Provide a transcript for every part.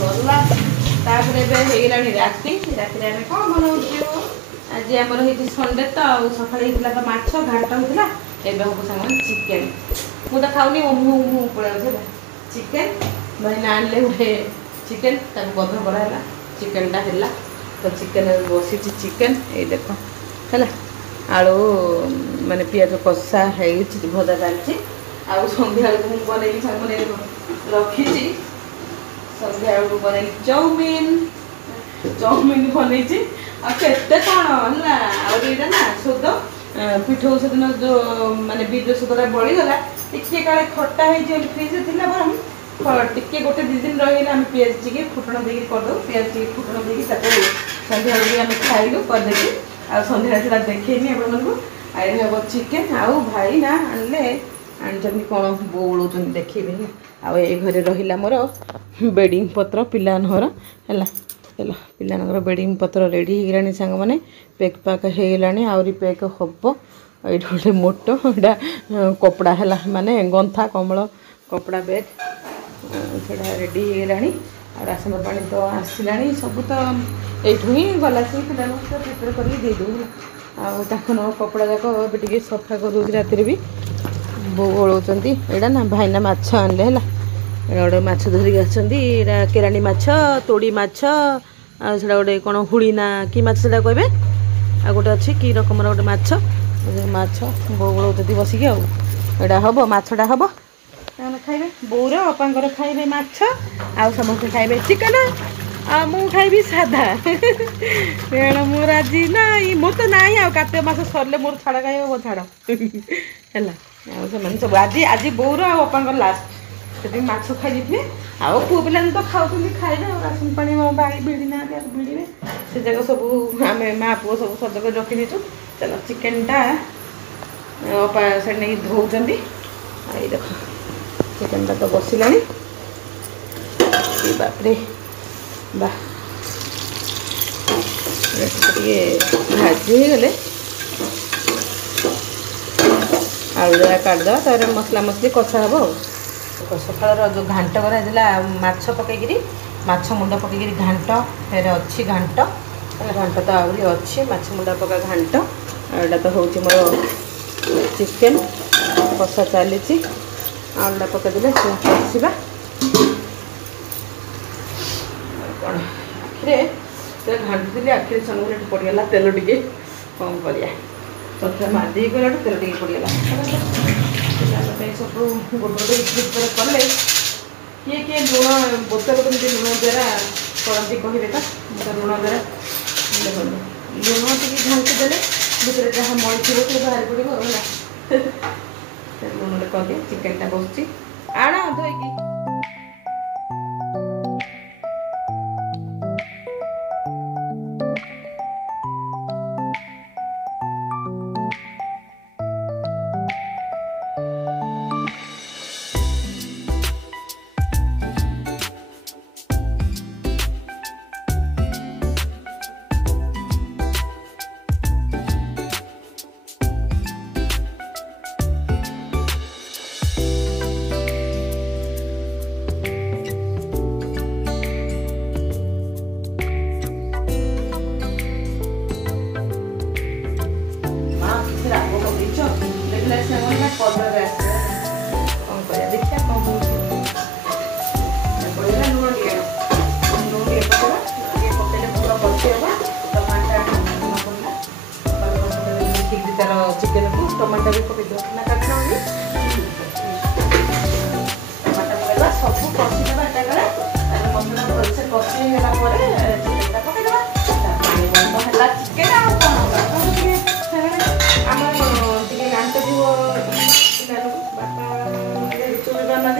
गला तापर एगलानी राति राति आम कौन बनाऊ आज आमर होती संडे तो सका तो माछ घाट होता एवं हम सामान चिकेन मुझे खाऊनी मु पड़ा चिकेन भाई आनले गोटे चिकेन बध कराला चिकेनटा है तो चिकेन बसी चिकेन ये देख है आलू माने पियाज कषा है भजा चलती आउ संध्या मुझे बन रखी संध्या बन चाउमिन चाउमिन बन केते कौन है ना सुध पिठो से दिन जो माने बीज सुधरा बड़ीगला टे काले खटा है फ्रिज थी बरम टे गोटे 2 दिन रही आम पिज टी फुटण दे करदे पिज टी फुटण दे संध्या आम खाइलु करदे आ संध्या देखेनी आप हम चिकेन आउ भाई ना आनले आनी कौन बोलूँ देखेबी आउ ये घरे रहा मोर बेडिंग पत्र पिलानर है पिलानर बेडिंग पत्र रेडी होगलानी सांग मैंने पैक पैक होगलानी आहरी पैक हम ये गोटे मोट यहाँ कपड़ा है माने गंथा कमल कपड़ा बैग से रेडी होगलानी आ राशन पानी तो आसला सब तो यू ही गला से पिला प्रिपेयर करके कपड़ा जाक टे सफा कर राति भी बो ओलौंट यहाँ ना भाईना माछ आनले है गोटे माछ धरिक आसरा केराणी माछ तोड़ी माछ आड़ा गोटे कौन हुड़ी ना कि माछ से कहे आ गोटे अच्छी कि रकम गोटे माछ माछ बो ओलौंट बसिक आड़ा हम मछटा हम खाइबे बोर अपांकर खाइबे माछ आ समस्त खाइबे चिकन आ मु खाइबी साधा तेणु मोर आज ना मोर तो ना कार्तिक मास सरले मोर छाड़ खाइब मो छाड़ है सब आज आज बोर आपांकर लास्ट से माछ खाई थे आउ पुओ पिला तो खाऊँ खाइले राशन पानी मो भाई भिड़ी ना भिड़े से जगह सब आम माँ पुओ सब सज कर रखी देचु चलो चिकेनटा अपा से नहीं धोचंदी आई देख चिकेनटा तो बसला बापरे बा भाजी गले आलू जरा काटद तर मसला मसली कषा हम सकाल जो घांट कराइला माछ पकईकि माछ मुंड पकईकि घांट फेर अच्छी घांट घांट तो आहरी अच्छी माछ मुंडा पका घांट एटा तो हूँ मोर चिकेन कषा चली आलूटा पकईदे कषा कौन आखिरे घाटुली आखिरी संगे पड़गला तेल टे कम कर तथा मादी गला तेल टे पड़गला सब गोटे गोटे प्रिपेयर कले किए किए लुण बोतल कमी लुण द्वारा करती कहे तो लुण द्वारा देखो लुण टी घाटी देले भितर जहाँ मई थी बाहर पड़ो लुण कर दिए चिकेनटा बस आण धोईकी चिकेन को टमाटर भी पकड़ दो ना काटना होगी टमाटर पकड़ा सब कषिदेवा मसला भलसे कषि होला चिकेन पकईदेवा पानी बंद है चिकेन आम टे घाट थी बापा चुड़ी पाना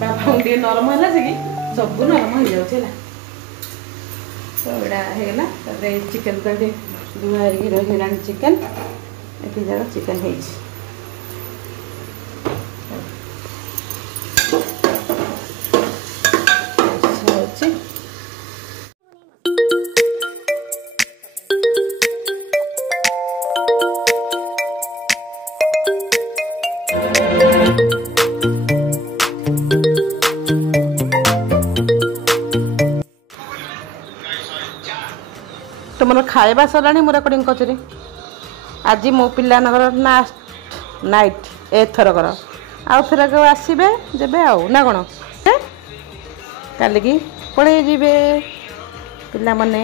बापा टे नरम है कि सब नरम हो जाए तो यहाँ होगा चिकेन तो ये धुआ रही चिकेन एक जगह चिकेन है। खाइबा सरलानी मु रेकर्डिंग कचरी आज मो पिलानगर लास्ट नाइट एथरकर आउ थरक आसबे जेबे आउ ना कौन काली की पड़े जीवे पिला मने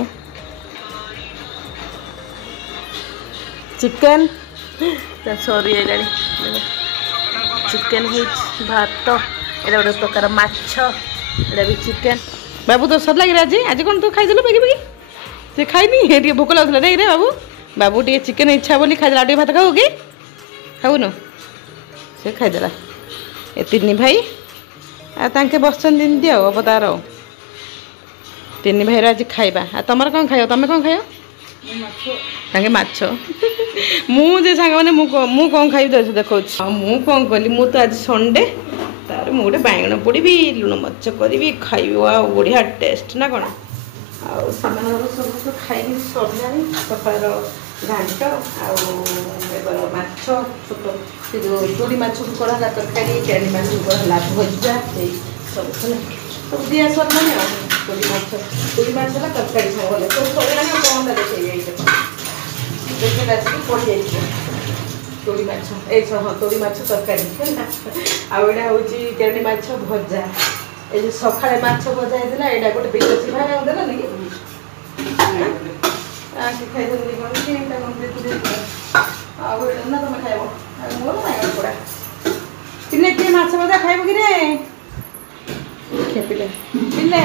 चिकेन सरी चिकेन भात एटा गोटे प्रकार माछ एटा भी चिकेन बाबू तो सर लगे आज आज कौन तू खाई बेगी बेगी से खाईनी भोक लगुला नहीं रे बाबू बाबू टे चिकेन इच्छा बोली खाई भात खाऊ कि खाऊन से खाईदेला ए तीन भाई आके बसन दिंती अवतार तीन भाई आज खाइबा तुम कौन खाओ तुम कौन खाओ ताके माछ मुझे सांग मैंने मु कौन खाई देखा मु कौन कली मु तो आज संडे तार मु गोटे बैगण पोड़ी लुण मरीच करी खाइबी बढ़िया टेस्ट ना कौन आउ सब खाई सरला सकाल घाट आवर माछ छोट से जो तोड़ी माछ को कराला तरकारी केड़ी माछ को कराला भजा सब सब दिया सरला तोड़ी माछ तरकारी सब सब सरला कौन देखे देखी पड़ जाइए तोड़ी माछ हाँ तोड़ी माछ तरकारी आउटा हूँ केड़ी माछ भजा ये सका माछ भजा होता है यहाँ गोटे बेसी भाई देला कि खाई ना तुम खाइब मोर बैगन पोड़ा पिले किए माछ भजा खाइब कि पिले पिले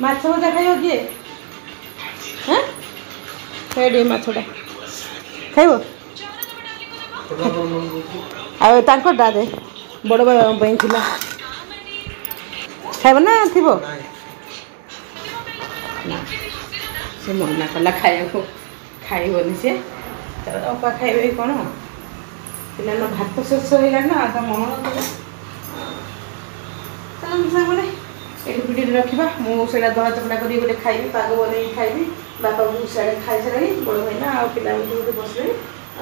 माछ भजा खाइब किए हाँ खाइए माछटा खाइब आटा दे बड़ बड़ा थिला खाइब ना थी से मना कला खाया खाइबनी सी तर अपा खाइबे कौन पिला भात शेष होगा ना तो मन सामने ये भिडियो रखा मुझे दहा चपड़ा कर गोटे खाइबी पाग बन खाइबी बापा को सियाड़े खाई सारे बड़ भाई ना आ पिला बसले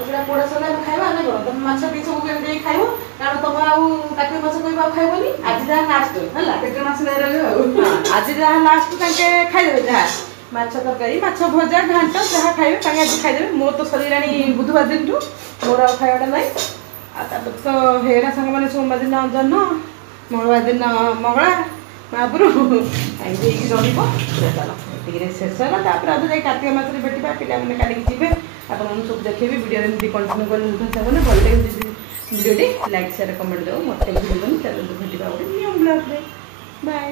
आटा पोड़ा सरला खाइबा ना कौन तुम माछ भी सब खाइब कारण तुम आटे माछ कह खाइबनी आज जहाँ लास्ट है पेटे माछ नहीं रही आज जहाँ लास्ट खाइदेवे जहाँ माछ तरकारी माछ भजा घाट जहाँ खाइबे आज खाइदेवे मोर तो सरीरा बुधवार दिन ठू मोर आ खाइबाटा ना आपर तो हेरा सांग मैंने सोमवार दिन जन्म मंगलवार दिन मंगला महापुर रही शेष है कार्तिक मास भेटा पे काली जी आप सब देखे वीडियो कंटिन्यू कर भल लगे वीडियो लाइक शेयर कमेंट दो मत चैनल भेटा गोटे न्यू ब्लॉग बाय।